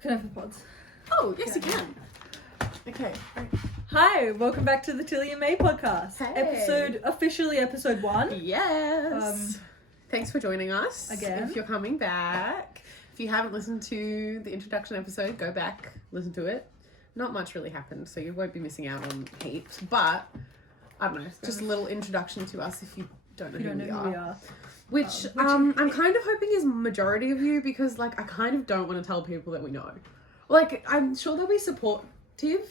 Can I have the pods? Oh, yes, you can. Okay. Hi, welcome back to the Tilly and May podcast. Hey. Officially episode 1. Yes. Thanks for joining us. Again. If you're coming back. If you haven't listened to the introduction episode, go back, listen to it. Not much really happened, so you won't be missing out on heaps. But, I don't know, just a little introduction to us if you don't know who we are. Which I'm kind of hoping is majority of you because, like, I kind of don't want to tell people that we know. Like, I'm sure they'll be supportive.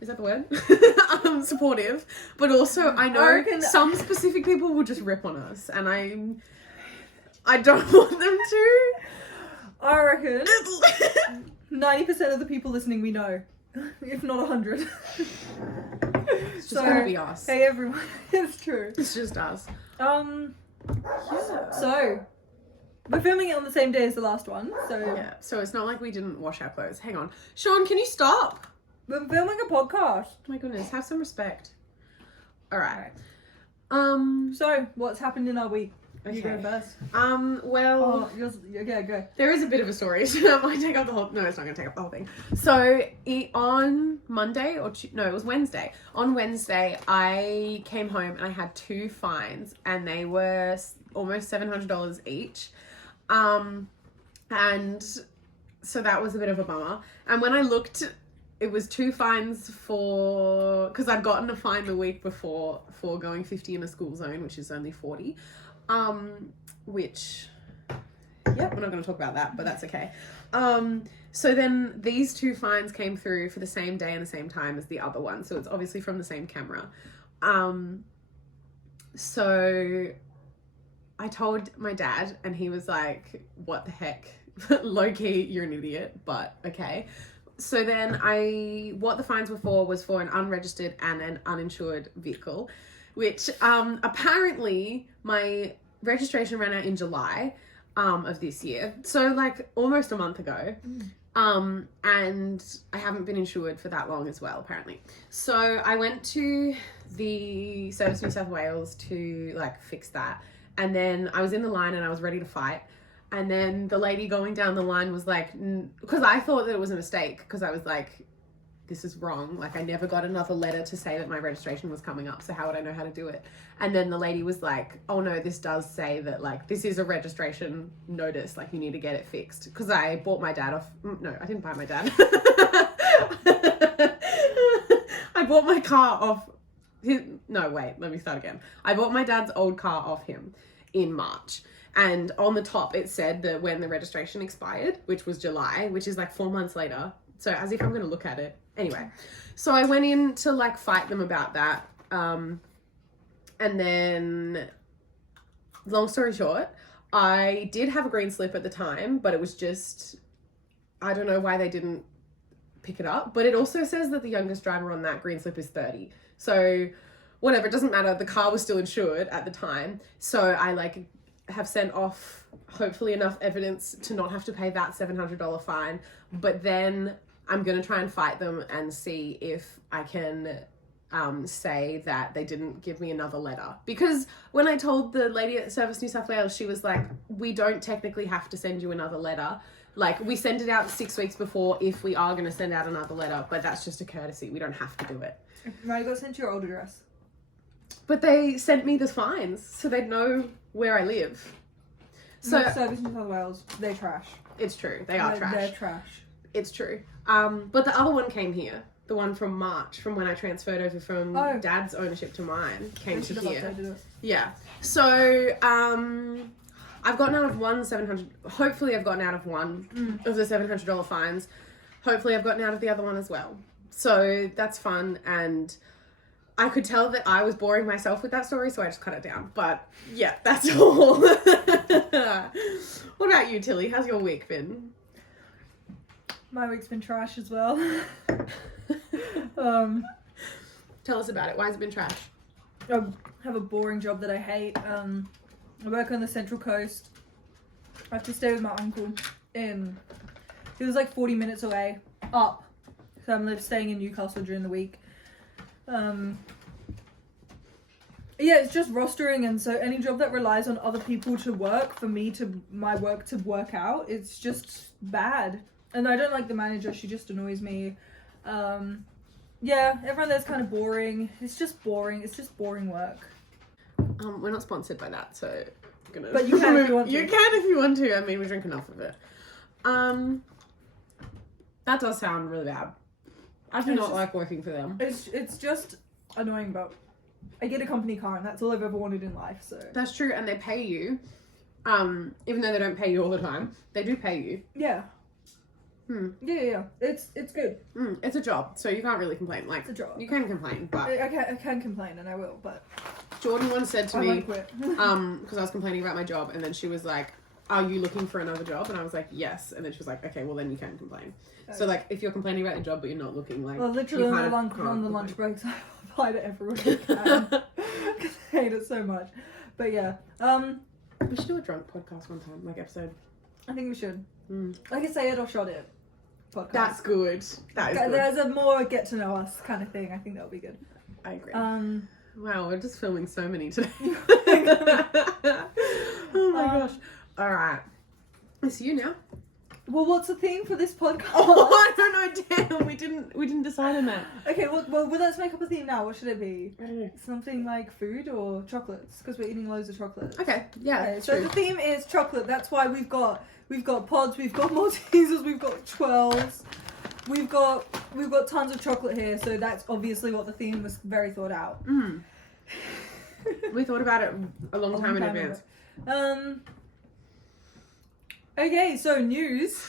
Is that the word? Supportive. But also, I know some specific people will just rip on us. And I don't want them to. I reckon 90% of the people listening we know. If not 100. It's just gonna be us. Hey everyone. It's true. It's just us. Yeah. So, we're filming it on the same day as the last one, so... Yeah, so it's not like we didn't wash our clothes. Hang on. Sean, can you stop? We're filming a podcast. Oh my goodness, have some respect. Alright. So, what's happened in our week? Okay. You go first. Well... Okay, go. There is a bit of a story, so that might take up the whole... No, it's not going to take up the whole thing. So, on Monday, it was Wednesday. On Wednesday, I came home and I had 2 fines, and they were almost $700 each. And so that was a bit of a bummer. And when I looked, it was 2 fines because I'd gotten a fine the week before for going 50 in a school zone, which is only 40. Which, yep, we're not going to talk about that, but that's okay. So then these 2 fines came through for the same day and the same time as the other one. So it's obviously from the same camera. So I told my dad and he was like, what the heck? Low key, you're an idiot, but okay. So then what the fines were for was for an unregistered and an uninsured vehicle, which apparently my registration ran out in July of this year. So like almost a month ago. And I haven't been insured for that long as well, apparently. So I went to the Service New South Wales to like fix that. And then I was in the line and I was ready to fight. And then the lady going down the line was like, because I thought that it was a mistake, because I was like, this is wrong. Like, I never got another letter to say that my registration was coming up, so how would I know how to do it? And then the lady was like, oh no, this does say that, like, this is a registration notice, like, you need to get it fixed. Because I bought my dad off, no, I didn't buy my dad. I bought my car off, let me start again. I bought my dad's old car off him in March. And on the top, it said that when the registration expired, which was July, which is like 4 months later. So as if I'm going to look at it. Anyway, so I went in to like fight them about that. And then, long story short, I did have a green slip at the time, but it was just, I don't know why they didn't pick it up. But it also says that the youngest driver on that green slip is 30. So whatever, it doesn't matter. The car was still insured at the time. So I like have sent off hopefully enough evidence to not have to pay that $700 fine. But then I'm going to try and fight them and see if I can say that they didn't give me another letter. Because when I told the lady at Service New South Wales, she was like, we don't technically have to send you another letter. Like, we send it out 6 weeks before if we are going to send out another letter, but that's just a courtesy. We don't have to do it. Right, you got sent to your old address. But they sent me the fines, so they'd know where I live. So Service New South Wales, they're trash. It's true. They are trash. They're trash. It's true. But the other one came here. The one from March, from when I transferred over from Dad's ownership to mine, came to here. Yeah. So, I've gotten out of one hopefully I've gotten out of one of the $700 fines. Hopefully I've gotten out of the other one as well. So that's fun, and I could tell that I was boring myself with that story, so I just cut it down. But yeah, that's all. What about you, Tilly? How's your week been? My week's been trash as well. Tell us about it. Why has it been trash? I have a boring job that I hate. I work on the Central Coast. I have to stay with my uncle. It was like 40 minutes away up. So I'm staying in Newcastle during the week. Yeah, it's just rostering, and so any job that relies on other people to work for my work to work out, it's just bad. And I don't like the manager. She just annoys me. Yeah, everyone there's kind of boring. It's just boring. It's just boring work. We're not sponsored by that, so I'm gonna. But you can if you want to. You can if you want to. I mean, we drink enough of it. That does sound really bad. I do not like working for them. It's just annoying, but I get a company car, and that's all I've ever wanted in life. So that's true, and they pay you. Even though they don't pay you all the time, they do pay you. Yeah. Yeah. It's good. It's a job, so you can't really complain. Like, it's a job. You can complain, but I can complain, and I will. But Jordan once said to me, quit. because I was complaining about my job, and then she was like, "Are you looking for another job?" And I was like, "Yes." And then she was like, "Okay, well then you can complain." So like, if you're complaining about your job but you're not looking, like, well, literally on the lunch breaks, I apply to everyone who can because I hate it so much. But yeah, we should do a drunk podcast one time, like episode. I think we should. Like a say it or shot it podcast. That's good. That is good. There's a more get to know us kind of thing. I think that'll be good. I agree. Wow, we're just filming so many today. Oh my gosh. All right. It's you now. Well, what's the theme for this podcast? Oh, I don't know. Damn, we didn't decide on that. Okay, well, let's make up a theme now. What should it be? I don't know. Something like food or chocolates, because we're eating loads of chocolates. Okay, yeah. Okay, so the theme is chocolate. That's why we've got pods, we've got Maltesers, we've got 12s, we've got tons of chocolate here. So that's obviously what the theme was. Very thought out. We thought about it a long time in advance. Okay, so news.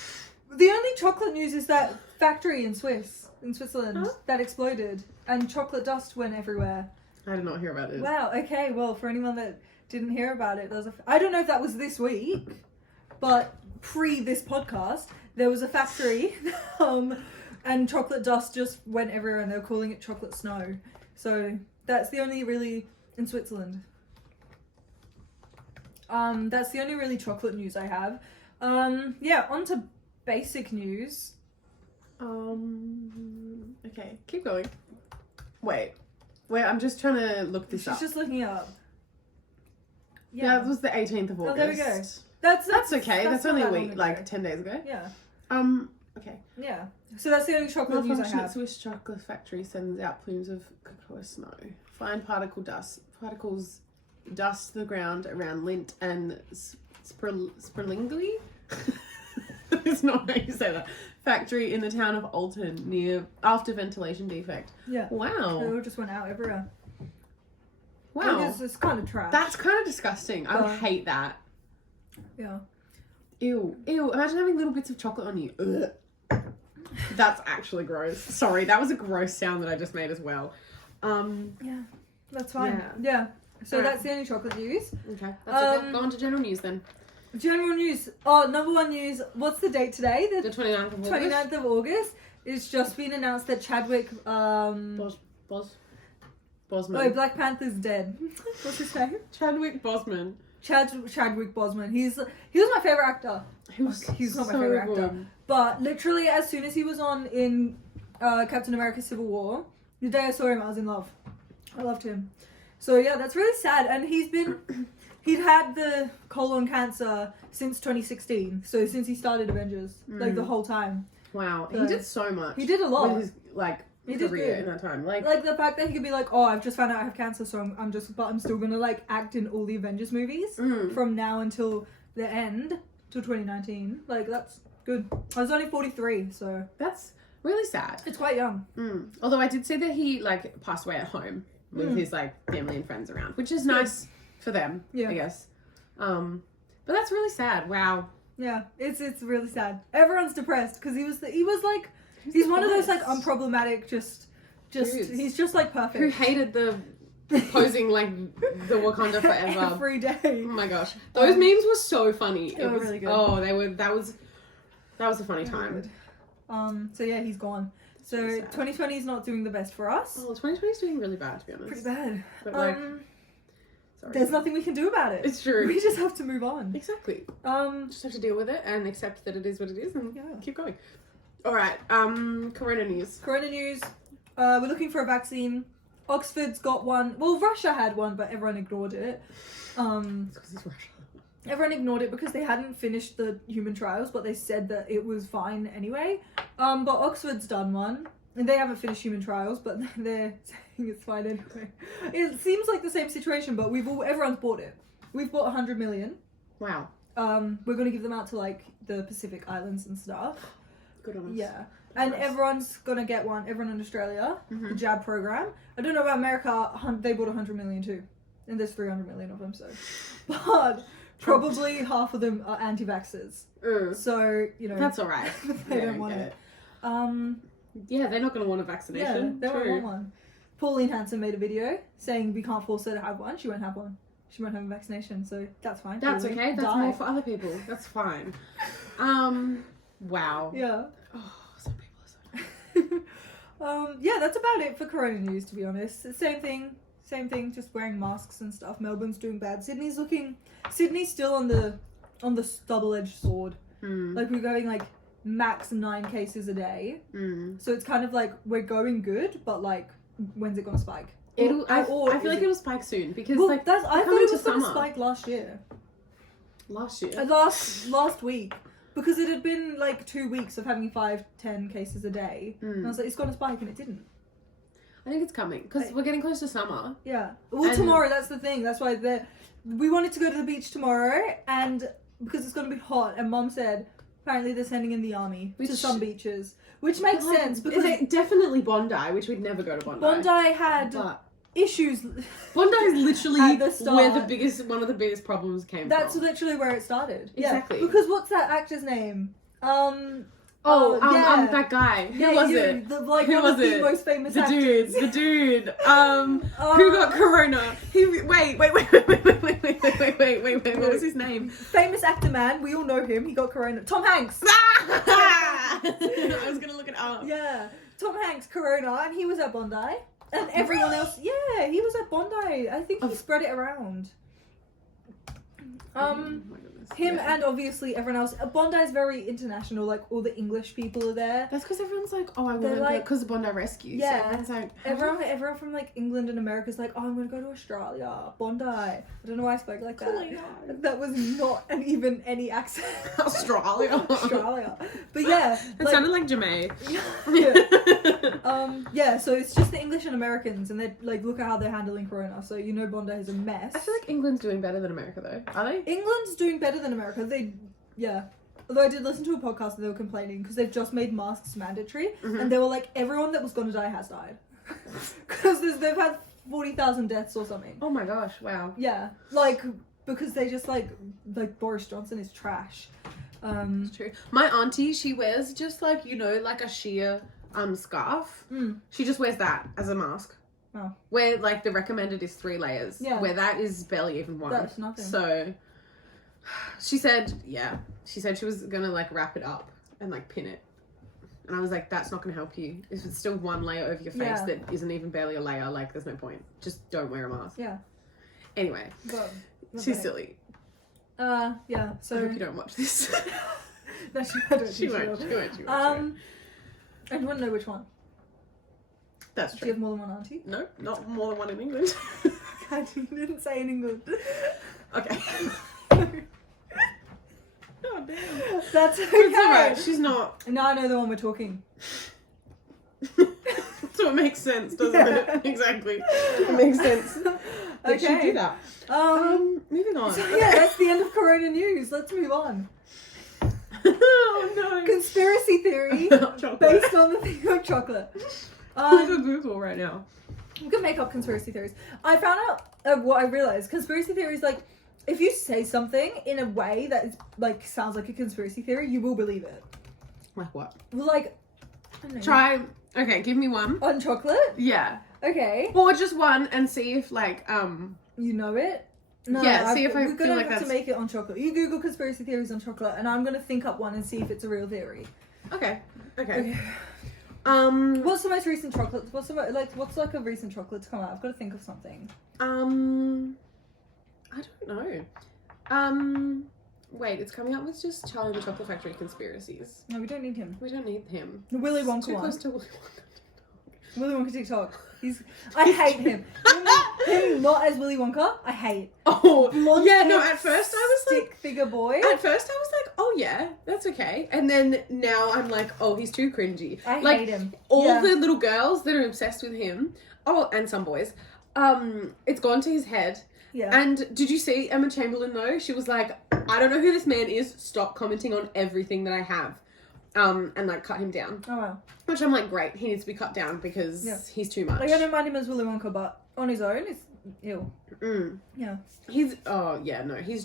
The only chocolate news is that factory in Switzerland, that exploded, and chocolate dust went everywhere. I did not hear about it. Wow, okay, well, for anyone that didn't hear about it, I don't know if that was this week, but pre this podcast, there was a factory, and chocolate dust just went everywhere, and they were calling it chocolate snow. So that's the only really, in Switzerland. That's the only really chocolate news I have. Yeah, on to basic news. Okay, keep going. Wait, I'm just trying to look this up. She's just looking up. Yeah, it was the 18th of August. Oh, there we go. That's okay. That's only a week, like 10 days ago. Yeah. Okay. Yeah. So that's the only chocolate news I have. Swiss chocolate factory sends out plumes of cocoa snow. Fine particles dust the ground around Lindt and Sperlingli. It's not how you say that. Factory in the town of Alton after ventilation defect. Yeah. Wow. It all just went out everywhere. Wow. It's kind of trash. That's kind of disgusting. I would hate that. Yeah. Ew. Imagine having little bits of chocolate on you. Ugh. That's actually gross. Sorry, that was a gross sound that I just made as well. Yeah. That's fine. Yeah. So that's the only chocolate news. Okay. That's okay. Go on to general news then. General news. Oh, number one news. What's the date today? The 29th of August. 29th of August. It's just been announced that Chadwick Bosman. Oh, Black Panther's dead. What's his name? Chadwick Bosman. Chadwick Bosman. He was my favorite actor. He's not my favorite actor. But literally, as soon as he was on in Captain America: Civil War, the day I saw him, I was in love. I loved him. So yeah, that's really sad. And he'd had the colon cancer since 2016. So since he started Avengers, like the whole time. Wow, So, he did so much. He did a lot. With his career in that time. Like the fact that he could be like, oh, I've just found out I have cancer, so I'm still gonna like act in all the Avengers movies from now until the end, till 2019. Like that's good. I was only 43, so that's really sad. It's quite young. Although I did see that he like passed away at home with his like family and friends around, which is nice for them, I guess. But that's really sad. Wow. Yeah, it's really sad. Everyone's depressed because he's one of those like unproblematic, just he's just like perfect. Who hated the posing like the Wakanda forever every day. Oh my gosh, those memes were so funny. They were really good. Oh, they were. That was a funny time. So yeah, he's gone. So 2020 is not doing the best for us. Oh, 2020 is doing really bad, to be honest. Pretty bad. But like, there's nothing we can do about it. It's true. We just have to move on. Exactly. Just have to deal with it and accept that it is what it is and keep going. All right. Corona news. We're looking for a vaccine. Oxford's got one. Well, Russia had one, but everyone ignored it. It's because it's Russia. everyone ignored it because they hadn't finished the human trials, but they said that it was fine anyway. But Oxford's done one, and they haven't finished human trials, but they're saying it's fine anyway. It seems like the same situation, but everyone's bought it. We've bought 100 million. Wow. We're gonna give them out to like the Pacific Islands and stuff. Good on us. Yeah. And everyone's gonna get one. Everyone in Australia, the jab program. I don't know about America. They bought 100 million too, and there's 300 million of them. So, but probably half of them are anti-vaxxers. So you know that's all right. they don't want it. Yeah, they're not gonna want a vaccination. Yeah, they won't want one. Pauline Hanson made a video saying we can't force her to have one. She won't have one. She won't have a vaccination, so that's fine. That's Pauline. okay. That's Die. more for other people. That's fine. Wow. Yeah. Oh, some people are so. Yeah, that's about it for Corona news, to be honest. Same thing, just wearing masks and stuff. Melbourne's doing bad. Sydney's still on the double-edged sword. Like we're going like max 9 cases a day. So it's kind of like we're going good, but like when's it gonna spike? I feel like it'll spike soon because well, like I thought it was gonna spike last year. Last year. Last week. Because it had been like 2 weeks of having 5-10 cases a day. And I was like, it's gonna spike, and it didn't. I think it's coming because we're getting close to summer. Yeah. Well, tomorrow, that's the thing. That's why we wanted to go to the beach tomorrow, and because it's gonna be hot, and Mum said apparently they're sending in the army to some beaches, which makes sense because definitely Bondi, which we'd never go to Bondi. Bondi had issues. Bondi is literally at the start. where one of the biggest problems came That's from. literally where it started. Exactly. Yeah. Because what's that actor's name? That guy. Who was it? Who was was it? the most famous The actors. dude. Who got corona? Wait. What was his name? Famous actor man. We all know him. He got corona. Tom Hanks. I was gonna look it up. Yeah. Tom Hanks, corona, and he was at Bondi. And everyone else, yeah, he was at Bondi. I think he spread it around. Oh my goodness. Him and obviously everyone else. Bondi is very international. Like all the English people are there. That's because everyone's like, oh, I want to go because the Bondi Rescue. Yeah. So everyone's like, everyone from like England and America's like, oh, I'm gonna go to Australia, Bondi. I don't know why I spoke like that. That was not even any accent. Australia. But yeah, it sounded like Jamaica. Yeah. So it's just the English and Americans, and they like look at how they're handling Corona. So you know Bondi is a mess. I feel like England's doing better than America though. Are they? England's doing better than America. Although I did listen to a podcast and they were complaining because they've just made masks mandatory, and they were like, everyone that was gonna die has died because they've had 40,000 deaths or something. Oh my gosh! Wow. Yeah, like because they just like Boris Johnson is trash. It's true. My auntie, she wears just like like a sheer scarf. She just wears that as a mask. Oh. Where like the recommended is 3 layers. Yeah. Where that is barely even 1. That's nothing. So she said she was gonna like wrap it up and like pin it. And I was like, that's not gonna help you. If it's still 1 layer over your face that isn't even barely a layer, like there's no point. Just don't wear a mask. Yeah. Anyway. But, she's silly. Yeah, so I hope you don't watch this. No, she won't. And you want to know which one? That's Do true. you have more than one auntie? No, not more than 1 in England. You didn't say in England. Okay. Oh damn. That's okay. It's alright, she's not. Now I know the one we're talking. So it makes sense, doesn't it? Exactly. It makes sense. That she do that. Moving on. So yeah, that's the end of Corona news. Let's move on. Oh no. Conspiracy theory Chocolate. based on the thing of chocolate. Google right now. You can make up conspiracy theories. I found out what I realized. Conspiracy theories, like, if you say something in a way that is, like, sounds like a conspiracy theory, you will believe it. Like what? Like, I don't know. Try. Okay, give me one. On chocolate? Yeah. Okay. Or just one and see if like You know it? No, yeah, see if I we're feel gonna like have that's... to make it on chocolate. You Google conspiracy theories on chocolate, and I'm gonna think up one and see if it's a real theory. Okay. Okay. What's the most recent chocolate? What's like a recent chocolate to come out? I've got to think of something. I don't know. Wait, it's coming up with just Charlie and the Chocolate Factory conspiracies. No, we don't need him. We don't need him. The Willy Wonka Too one. close to Willy Wonka. Willy Wonka TikTok. I hate him. Him not as Willy Wonka, I hate. Oh, Blonde yeah, no, hair, at first I was stick like... figure boy. At first I was like, oh yeah, that's okay. And then now I'm like, oh, he's too cringy. I like, hate him. All the little girls that are obsessed with him, and some boys, it's gone to his head. Yeah. And did you see Emma Chamberlain though? She was like, I don't know who this man is. Stop commenting on everything that I have. And like cut him down. Oh wow. Which I'm like, great, he needs to be cut down because he's too much. Like, I don't mind him as Willy Wonka, but on his own, it's ill. Yeah. He's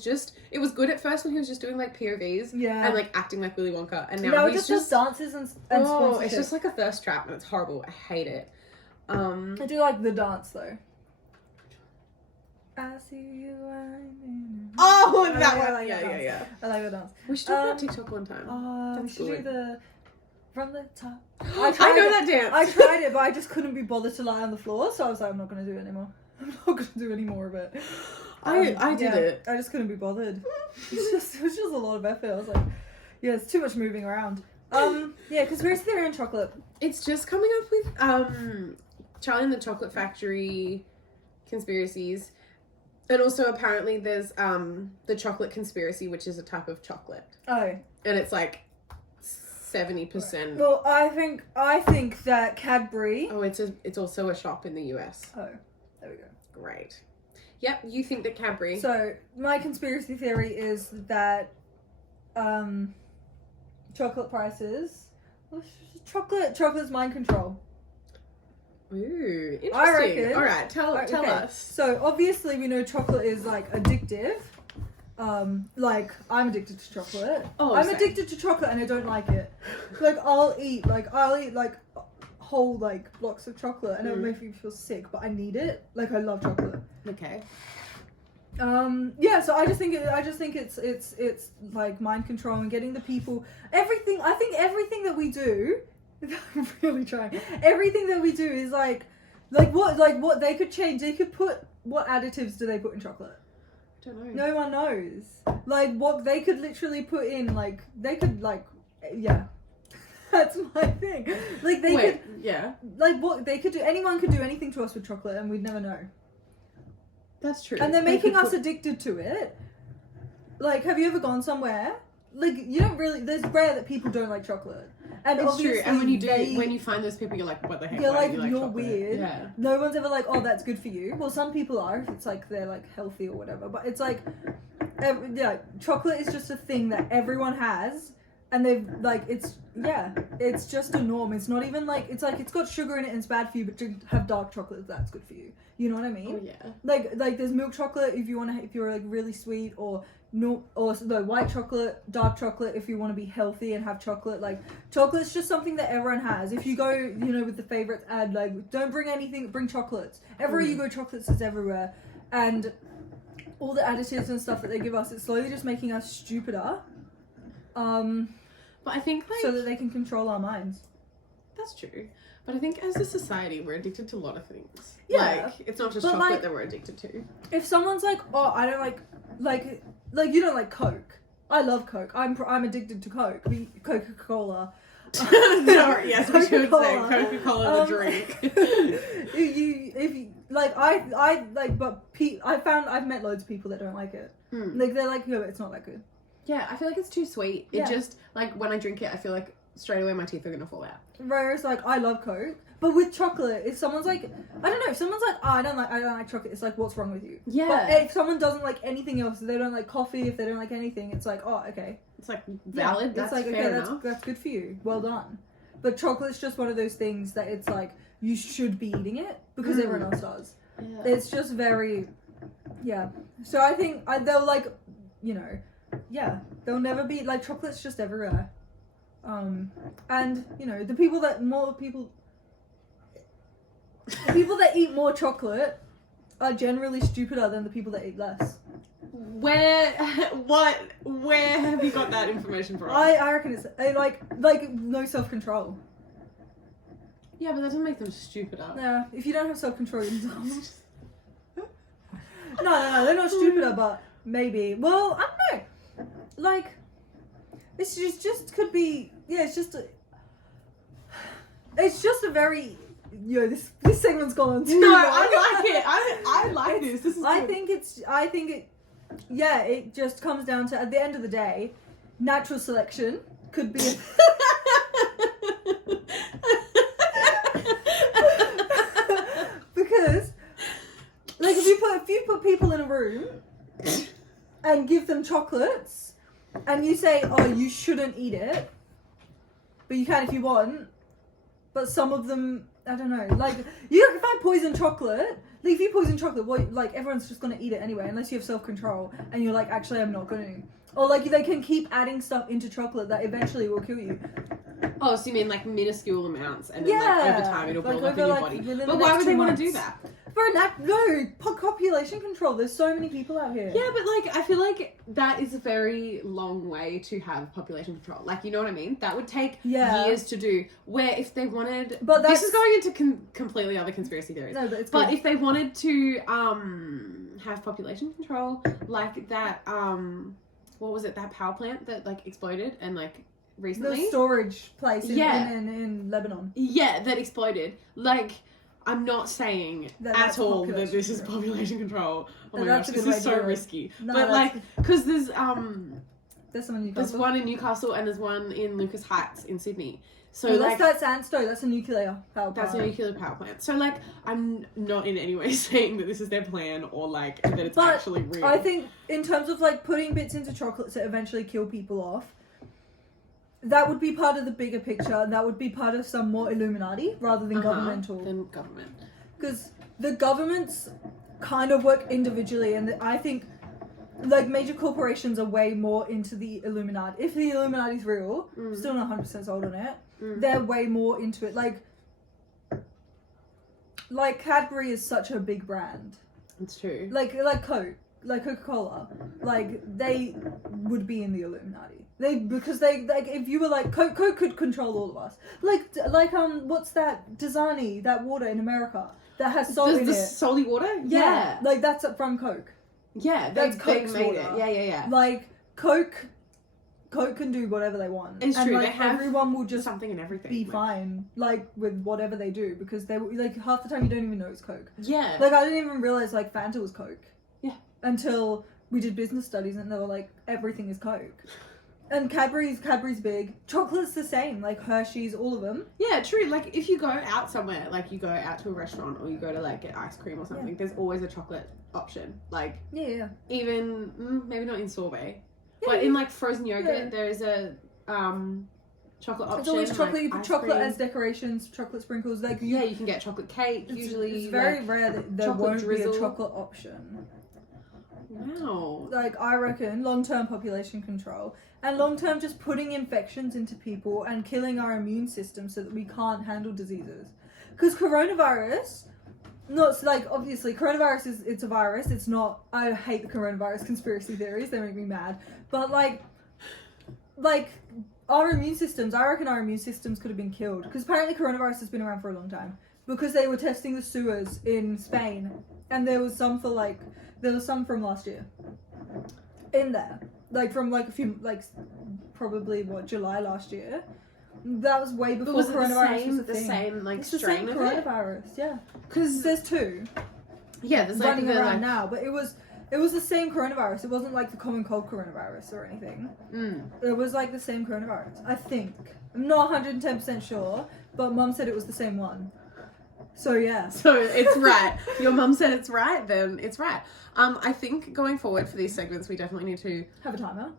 just, it was good at first when he was just doing like POVs and like acting like Willy Wonka, and now he's just dances and sponsorship. It's just like a thirst trap and it's horrible. I hate it. I do like the dance though. I see you. Oh, that one. I like the dance. We should talk about TikTok one time. We should do the from the top. I know that dance. I tried it, but I just couldn't be bothered to lie on the floor, so I was like, I'm not going to do it anymore. I'm not going to do any more of it. I did it. I just couldn't be bothered. It was just a lot of effort. I was like, yeah, it's too much moving around. Yeah, conspiracy theory and chocolate. It's just coming up with Charlie and the Chocolate Factory conspiracies. And also apparently there's the chocolate conspiracy, which is a type of chocolate. Oh. And it's like 70%. Well, I think that Cadbury. Oh, it's also a shop in the US. Oh, there we go. Great. Yep, you think that Cadbury. So my conspiracy theory is that chocolate prices. Chocolate's mind control. Ooh, interesting. I reckon. All right, tell us. So obviously we know chocolate is like addictive. Like I'm addicted to chocolate. Oh, I'm addicted to chocolate and I don't like it. Like I'll eat like whole like blocks of chocolate and it would make me feel sick, but I need it. Like I love chocolate. Okay. Yeah, so I just think it's like mind control and getting the people I think everything that we do I'm really trying. Everything that we do is like what they could change. They could put, what additives do they put in chocolate? I don't know. No one knows. Like what they could literally put in, like they could like, yeah. That's my thing. Like they could, yeah. Like what they could do. Anyone could do anything to us with chocolate, and we'd never know. That's true. And they're making us addicted to it. Like, have you ever gone somewhere? Like, you don't really. There's rare that people don't like chocolate. And it's true. And when you do, they, when you find those people, you're like, what the heck? You're why like, do you you're chocolate? weird. Yeah. No one's ever like, oh, that's good for you. Well, some people are if it's like they're like healthy or whatever. But it's like, yeah, chocolate is just a thing that everyone has, and they've like it's just a norm. It's not even like it's got sugar in it and it's bad for you, but to have dark chocolate if that's good for you. You know what I mean? Oh yeah. Like there's milk chocolate if you're like really sweet, or no, or the white chocolate, dark chocolate if you want to be healthy and have chocolate. Like chocolate's just something that everyone has. If you go, with the favorites ad, like don't bring anything, bring chocolates. Everywhere you go, chocolates is everywhere, and all the additives and stuff that they give us, it's slowly just making us stupider. But I think like, so that they can control our minds. That's true. But I think as a society, we're addicted to a lot of things. Yeah. Like, it's not just chocolate that we're addicted to. If someone's like, oh, I don't like you don't like Coke. I love Coke. I'm addicted to Coke. Coca-Cola. Yes, we should say Coca-Cola the drink. I've met loads of people that don't like it. Like they're like, no, it's not that good. Yeah, I feel like it's too sweet. It just, like, when I drink it, I feel like straight away my teeth are gonna fall out. Whereas, like, I love Coke, but with chocolate, if someone's like, I don't know, if someone's like, oh, I don't like chocolate, it's like, what's wrong with you? Yeah. But if someone doesn't like anything else, if they don't like coffee, if they don't like anything, it's like, oh, okay. It's like valid. Yeah, it's like, fair okay, enough. that's good for you. Well done. But chocolate's just one of those things that it's like you should be eating it because everyone else does. Yeah. It's just very, yeah. So I think they'll like, they'll never be like chocolate's just everywhere. And the people that eat more chocolate are generally stupider than the people that eat less. Where have you got that information from? I reckon it's like no self-control. Yeah, but that doesn't make them stupider. Yeah, if you don't have self-control, you're dumb. No, they're not stupider, but maybe. Well, I don't know. Like, it's just could be. Yeah, it's just a very yo, this segment's gone on too No, long. I like it. I like this. This is I good. think it just comes down to, at the end of the day, natural selection could be because, like, if you put people in a room and give them chocolates and you say, oh, you shouldn't eat it, but you can if you want, but some of them, I don't know, like, if I poison chocolate, like, if you poison chocolate, well, like, everyone's just gonna eat it anyway, unless you have self-control and you're like, actually, I'm not gonna. Or, like, they can keep adding stuff into chocolate that eventually will kill you. Oh, so you mean like minuscule amounts, and then like over time it'll build up in your body. But why would they want to do that? For population control. There's so many people out here. Yeah, but like I feel like that is a very long way to have population control. Like, you know what I mean? That would take years to do. Where if they wanted, but this is going into completely other conspiracy theories. No, but it's but good. if they wanted to have population control, like that what was it? That power plant that like exploded and like. Recently? The storage place in Lebanon. Yeah, that exploded. Like, I'm not saying at all that this is population control. Oh my gosh, this is so risky. No, but like, because there's some in Newcastle. There's one in Newcastle and there's one in Lucas Heights in Sydney. So like, that's Sandstone. That's a nuclear power plant. That's a nuclear power plant. So like, I'm not in any way saying that this is their plan or like that it's actually real. I think in terms of like putting bits into chocolates that eventually kill people off, that would be part of the bigger picture, and that would be part of some more Illuminati rather than governmental. Than government. Because the governments kind of work individually, and I think like major corporations are way more into the Illuminati. If the Illuminati's real, still not 100% sold on it. They're way more into it. Like Cadbury is such a big brand. It's true. Like Coke, like Coca-Cola, like they would be in the Illuminati. Because like if you were like Coke could control all of us. Like what's that Dasani, that water in America that has salt in it? The salty water? Yeah. Like that's from Coke. Yeah, that's Coke's made water. it. Yeah. Like Coke can do whatever they want. It's true. Like, they have everyone will just something and everything. Be fine, like with whatever they do, because they like half the time you don't even know it's Coke. Yeah. Like I didn't even realize like Fanta was Coke. Yeah. Until we did business studies and they were like everything is Coke. And Cadbury's big. Chocolate's the same, like Hershey's, all of them. Yeah, true. Like if you go out somewhere, like you go out to a restaurant or you go to like get ice cream or something, there's always a chocolate option. Like even maybe not in sorbet, but in like frozen yogurt, there's a chocolate option. It's always chocolate. Like you put chocolate as decorations, chocolate sprinkles. Like you can get chocolate cake. Usually, it's very rare that there won't drizzle. be a chocolate option. Wow. Like I reckon long-term population control. And long-term just putting infections into people and killing our immune system so that we can't handle diseases. Because coronavirus, obviously, coronavirus it's a virus. It's not, I hate the coronavirus conspiracy theories. They make me mad. But like our immune systems, I reckon our immune systems could have been killed. Because apparently coronavirus has been around for a long time. Because they were testing the sewers in Spain. And there was some from last year. In there. Like from like a few, like probably July last year. That was way before was coronavirus was a the thing. same like it's the strain same of coronavirus, yeah. Because there's two. Yeah, there's running around now, but it was the same coronavirus. It wasn't like the common cold coronavirus or anything. It was like the same coronavirus, I think. I'm not 110% sure, but Mum said it was the same one. So yeah. So it's right. Your mum said it's right, then it's right. I think going forward for these segments, we definitely need to have a timer.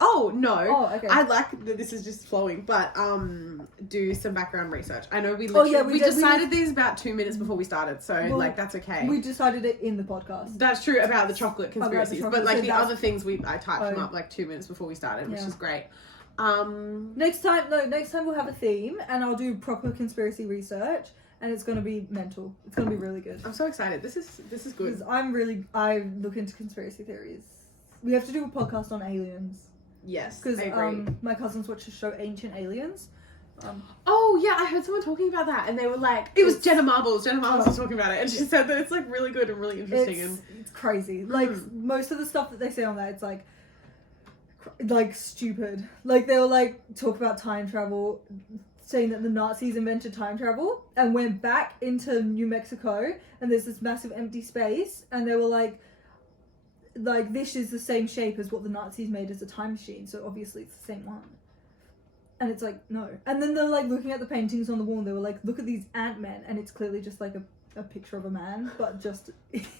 Oh no! Oh, okay. I like that this is just flowing, but do some background research. I know we decided these about 2 minutes before we started, so that's okay. We decided it in the podcast. That's true about the chocolate conspiracies, but like the other things I typed them up like 2 minutes before we started, which is great. Next time we'll have a theme, and I'll do proper conspiracy research. And it's gonna be mental. It's gonna be really good. I'm so excited. This is good. Because I look into conspiracy theories. We have to do a podcast on aliens. Yes, because my cousins watch the show Ancient Aliens. Oh yeah, I heard someone talking about that, and they were like, it was Jenna Marbles. Jenna Marbles was talking about it, and she said that it's like really good and really interesting. It's crazy. Like most of the stuff that they say on that, it's like stupid. Like they'll like talk about time travel. saying that the Nazis invented time travel and went back into New Mexico, and there's this massive empty space, and they were like this is the same shape as what the Nazis made as a time machine, so obviously it's the same one. And it's like, no. And then they're like looking at the paintings on the wall, and they were like, look at these ant-men, and it's clearly just like a picture of a man, but just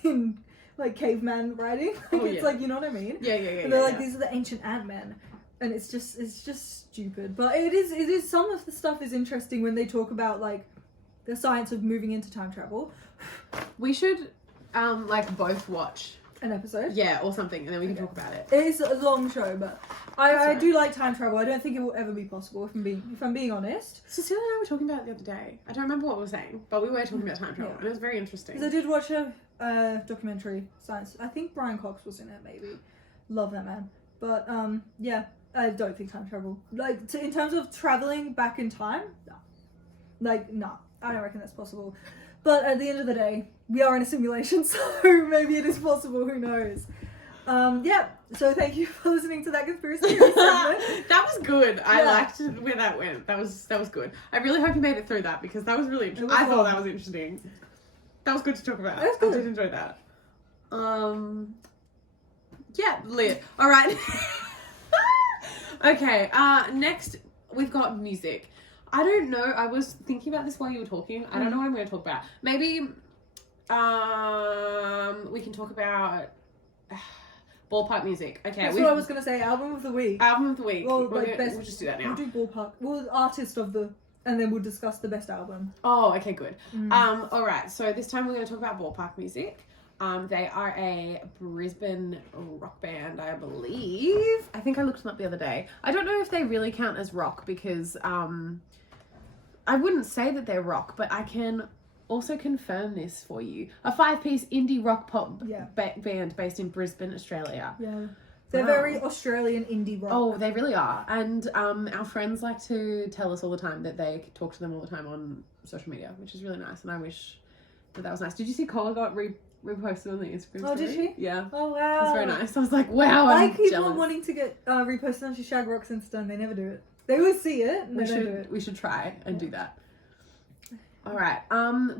in like caveman writing. Like, it's like, you know what I mean? Yeah. And they're like, these are the ancient ant-men. And it's just stupid. But it is some of the stuff is interesting when they talk about like the science of moving into time travel. We should like both watch an episode. Yeah, or something, and then we can talk about it. It is a long show, but I do like time travel. I don't think it will ever be possible if I'm being honest. Cecilia and I were talking about it the other day. I don't remember what we were saying, but we were talking about time travel, and it was very interesting. Because I did watch a documentary, science. I think Brian Cox was in it, maybe. Love that man. But yeah, I don't think time travel, like in terms of traveling back in time, no. Like, no, I don't reckon that's possible. But at the end of the day, we are in a simulation, so maybe it is possible, who knows. Yeah, so thank you for listening to that conspiracy segment. That was good. I liked where that went. That was good. I really hope you made it through that, because that was really interesting. I thought that was interesting. That was good to talk about. I did enjoy that. Yeah, lit. All right. Okay, next we've got music. I don't know, I was thinking about this while you were talking. I don't know what I'm going to talk about. Maybe we can talk about ballpark music. Okay, that's what I was going to say. Album of the week. Album of the week. Well, we'll just do that now. We'll do ballpark. Well, artist of the... And then we'll discuss the best album. Oh, okay, good. All right, so this time we're going to talk about ballpark music. They are a Brisbane rock band, I believe. I think I looked them up the other day. I don't know if they really count as rock, because I wouldn't say that they're rock, but I can also confirm this for you. A 5-piece indie rock pop band based in Brisbane, Australia. Yeah. They're very Australian indie rock. Oh, they really are. And our friends like to tell us all the time that they talk to them all the time on social media, which is really nice. And I wish that was nice. Did you see Cola got reposted on the Instagram story? Oh, did she? Yeah. Oh, wow. It's very nice. I was like, wow, I keep jealous. on wanting to get reposted on Shag Rock's Insta, and they never do it. They always see it, and they don't do it. We should try and do that. All right.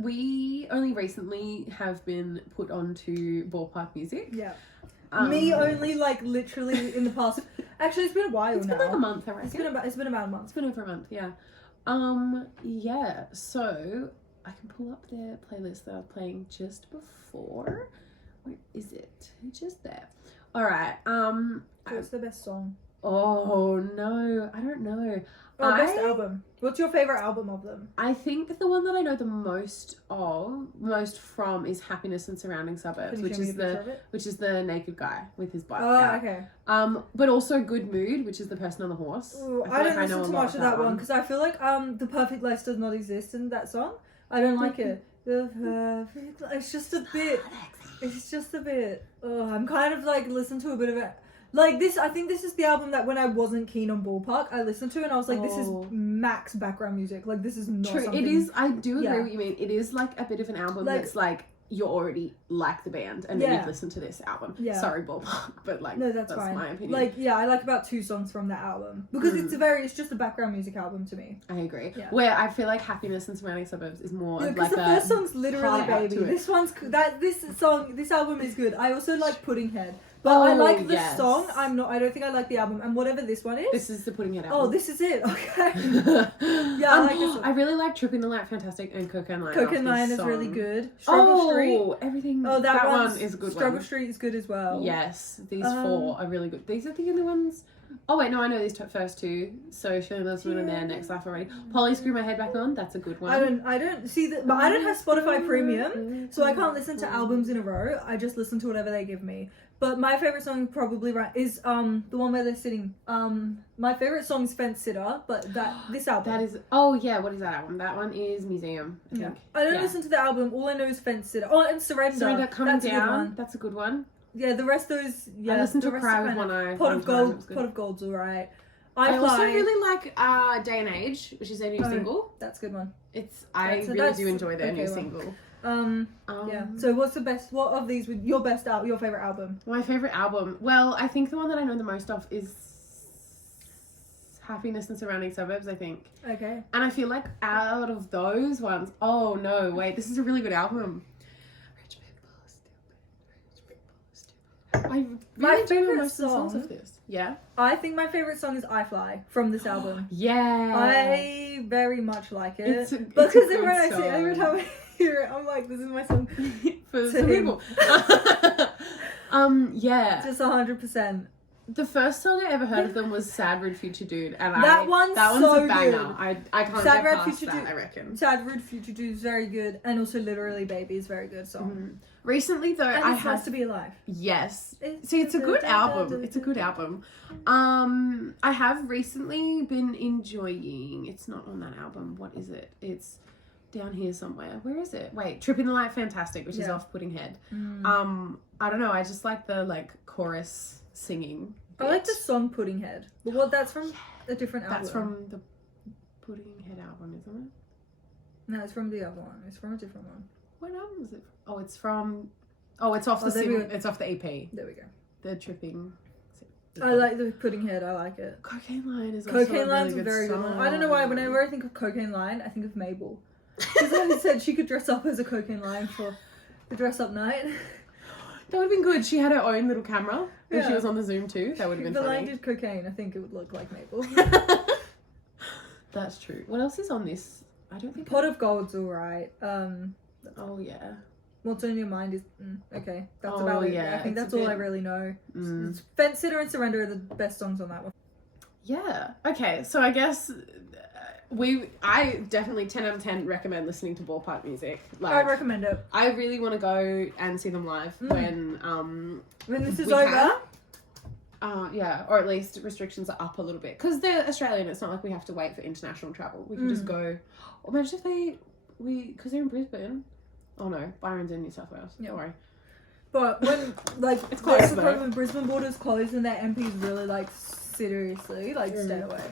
We only recently have been put onto ballpark music. Yeah. Me only, like, literally in the past... Actually, it's been a while now. It's been like a month, I reckon. It's been about a month. It's been over a month, yeah. Yeah, so I can pull up their playlist that I was playing just before. Where is it? Just there. All right. What's the best song? Oh, no. I don't know. Oh, best album. What's your favourite album of them? I think the one that I know the most from is Happiness and Surrounding Suburbs, which is the naked guy with his bike out. Okay. But also Good Mood, which is the person on the horse. Ooh, I don't listen to much of that one, because I feel like The Perfect Life does not exist in that song. I don't like it. It's just a bit. Oh, I'm kind of like listening to a bit of it. Like this, I think this is the album that when I wasn't keen on Ballpark, I listened to, and I was like, this is max background music. Like, this is not something... It is, I do agree what you mean. It is like a bit of an album that's like, you already like the band, and then you've listened to this album. Yeah. Sorry, Ballpark, but like, no, that's fine. My opinion. Like, yeah, I like about 2 songs from that album, because it's just a background music album to me. I agree. Yeah. Where I feel like Happiness and Surrounding Suburbs is more of like the first song's literally Baby. This album is good. I also like Puddinghead. But I like the song. I don't think I like the album. And whatever this one is. This is the Puddinghead album. Oh, this is it. Okay. Yeah, I like this one. I really like Tripping the Light, fantastic, and Cocaine Line. Cocaine Line is really good. Struggle Street. Everything. Oh, that one is a good one. Struggle Street is good as well. Yes, these 4 are really good. These are the only ones. Oh wait, no, I know these first 2. So Shirley Loves Women and their Next Life Already. Polly Screw My Head Back On. That's a good one. I don't see that, but I don't have Spotify Premium, so I can't listen to albums in a row. I just listen to whatever they give me. But my favourite song probably is the one where they're sitting. My favourite song is Fence Sitter, but this album. That is what is that album? That one is Museum, I think. I don't listen to the album. All I know is Fence Sitter. Oh, and Surrender. Coming Down. That's a good one. Yeah, the rest of those. Yeah, I listened to Cry With One Eye. Pot of Gold's alright. I also really like Day and Age, which is their new single. That's a good one. I really do enjoy their new single. Yeah. So what's the best? What of these would your favorite album? My favorite album. Well, I think the one that I know the most of is Happiness and Surrounding Suburbs, I think. Okay. And I feel like out of those ones, oh no, wait, this is a really good album. Rich people are stupid. I My really do know favourite most of the songs song- of this. Yeah. I think my favourite song is I Fly from this album. Yeah. I very much like it. It's a because good every song. time I hear it, I'm like, this is my song. For To some him. people. Yeah. Just 100%. The first song I ever heard of them was Sad Rude Future Dude, and That one's so a banger. good. I can't Sad get Rude past Future that. Dude- I reckon. Sad Rude Future Dude is very good, and also Literally Baby is a very good song. Recently though, And I it's nice have to be alive. yes. See, it's a good album. It's a good album. I have recently been enjoying. It's not on that album. What is it? It's down here somewhere. Where is it? Wait, Trip in the Light Fantastic, which is Yeah. off Pudding Head. Mm. I don't know. I just like the chorus singing. I like the bit. song Pudding Head. But what that's from a different album. That's from the Pudding Head album, isn't it? No, it's from the other one. It's from a different one. What album is it? Oh, it's from. Oh, it's off Oh, the there we single. go. It's off the EP. There we go. The tripping. I like the Pudding Head. I like it. Cocaine Line is also Cocaine a Line's really a very good one. song. I don't know why. Whenever I think of Cocaine Line, I think of Mabel. Because I said she could dress up as a Cocaine Line for the dress up night. That would have been good. She had her own little camera and she Yeah. was on the Zoom too. That would have If been the line funny. did cocaine, I think it would look like Mabel. That's true. What else is on this? I don't think. Pot of Gold's alright. Oh yeah. What's on Your Mind is okay. That's Oh, about it. yeah, I think it's that's a all I bit- really know. Mm. Fence Sitter and Surrender are the best songs on that one. Yeah. Okay. So I guess I definitely 10 out of 10 recommend listening to ballpark music. I recommend it. I really want to go and see them live When this is we over. can. Yeah, or at least restrictions are up a little bit because they're Australian. It's not like we have to wait for international travel. We can just go. Or imagine if because they're in Brisbane. Oh no, Byron's in New South Wales. Yeah. Don't worry. But when It's close, that's the though. problem. Brisbane borders closed and their MPs really seriously stay away.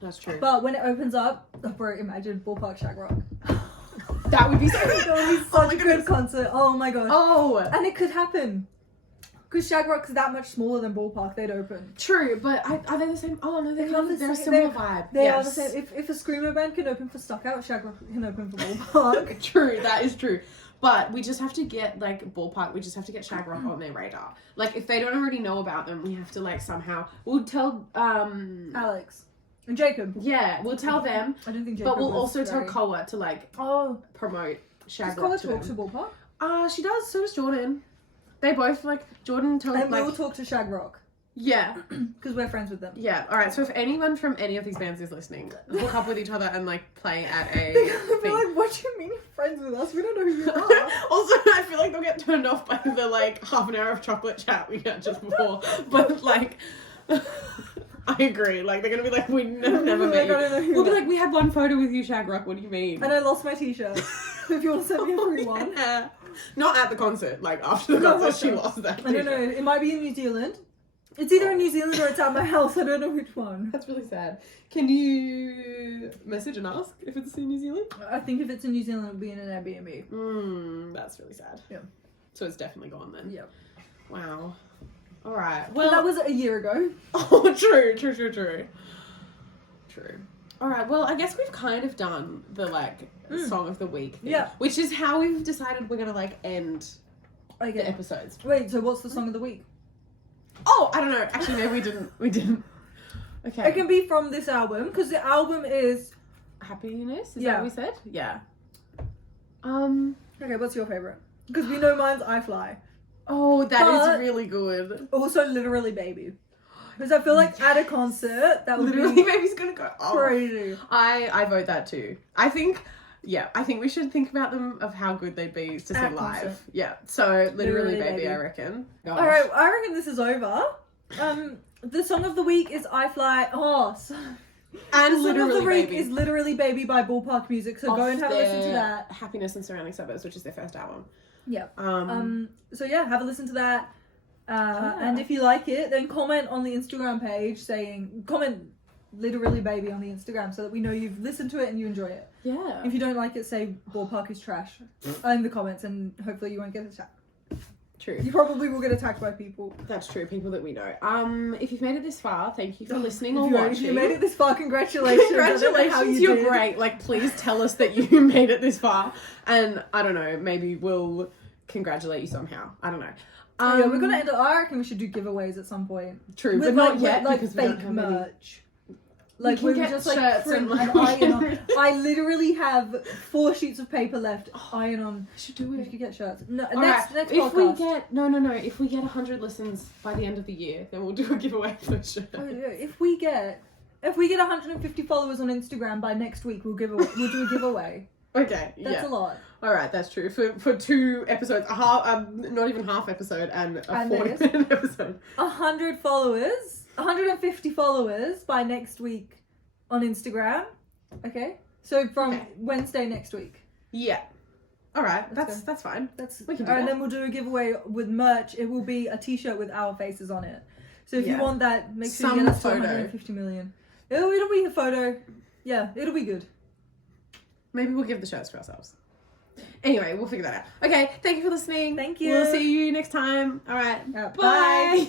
That's true. But when it opens up, bro, imagine Ballpark Shag Rock. That would be so. That would be such a good concert. Oh my gosh. Oh, And it could happen. Because Shag Rock's that much smaller than Ballpark, they'd open. true. But are they the same? Oh no, They're they're the a same- similar vibe. They yes. are the same. If a Screamo band can open for Stuck Out, Shag Rock can open for Ballpark. True, that is true. But we just have to get Ballpark. We just have to get Shag Rock on their radar. If they don't already know about them, we have to somehow. We'll tell Alex. And Jacob. Yeah, we'll tell them. I don't think Jacob But we'll was also tell very- Koa to Oh, promote does Shag Koa Rock to talk to them. Ballpark? She does. So does Jordan. They both Jordan tells And we'll talk to Shag Rock. yeah. Because we're friends with them. Yeah, alright, so if anyone from any of these bands is listening, hook up with each other and play at a They're thing. like, what do you mean you're friends with us? We don't know who you are. Also, I feel like they'll get turned off by the half an hour of chocolate chat we had just before. But I agree. They're gonna be like, we never met I don't know who you. We'll be you are. like, we had one photo with you, Shag Rock. What do you mean? And I lost my t-shirt. So if you want to send me a free one. Yeah. Not at the concert. After the No, concert, she after. lost that. I don't know. It might be in New Zealand. It's either in New Zealand or it's at my house. I don't know which one. That's really sad. Can you message and ask if it's in New Zealand? I think if it's in New Zealand, it'll be in an Airbnb. That's really sad. Yeah. So it's definitely gone then. Yep. Wow. All right. Well, Well, that was a year ago. Oh, true. All right. Well, I guess we've kind of done the song of the week thing, Yeah. which is how we've decided we're gonna end the Okay. episodes. Wait, so what's the song of the week? Oh, I don't know. Actually, no, we didn't. We didn't. Okay. It can be from this album because the album is. Happiness. Is Yeah. that what we said? Yeah. Okay, what's your favorite? Because we know mine's I Fly. Oh, that is But- really good. Also, Literally Baby. Because I feel like at a concert, that would Literally, be baby's gonna go. Oh. crazy. I vote that too. I think we should think about them of how good they'd be to sing At live. concert. Yeah. So literally, Literally baby, Baby. I reckon. Gosh. Alright, I reckon this is over. The song of the week is I Fly. And The song of literally the week baby. is Literally Baby by Ballpark Music, so go Off and have a listen to their that. Happiness and Surrounding Suburbs, which is their first album. Yeah. Um, So yeah, have a listen to that. And if you like it, then comment on the Instagram page comment Literally Baby on the Instagram so that we know you've listened to it and you enjoy it. yeah. If you don't like it, say Ballpark is trash in the comments and hopefully you won't get attacked. True. You probably will get attacked by people. That's true. People that we know. If you've made it this far, thank you for listening or If watching. you made it this far, congratulations. I don't know how Congratulations, you you're did. great. Like, please tell us that you made it this far. And I don't know, maybe we'll congratulate you somehow. I don't know. Yeah, we're gonna end it. I reckon we should do giveaways at some point. True, With but not yet like because we don't fake have any. merch. Like can we get just like shirts print and, and like, iron on. I literally have 4 sheets of paper left. Iron on. I should do We it. could get shirts. No, All next right. If podcast. we get if we get 100 listens by the end of the year, then we'll do a giveaway for sure. Oh, yeah, if we get 150 followers on Instagram by next week, we'll do a giveaway. Okay, That's a lot. All right, that's true. For 2 episodes, not even half episode, and a And 40-minute episode. 150 followers by next week on Instagram. Okay, so from Wednesday next week. Yeah. All right, Let's that's fine. We can do and that. then we'll do a giveaway with merch. It will be a T-shirt with our faces on it. So if you want that, make sure you get us to 150 million. It'll be a photo. Yeah, it'll be good. Maybe we'll give the shirts to ourselves. Anyway, we'll figure that out. Okay, thank you for listening. Thank you. We'll see you next time. All right. Bye. Bye.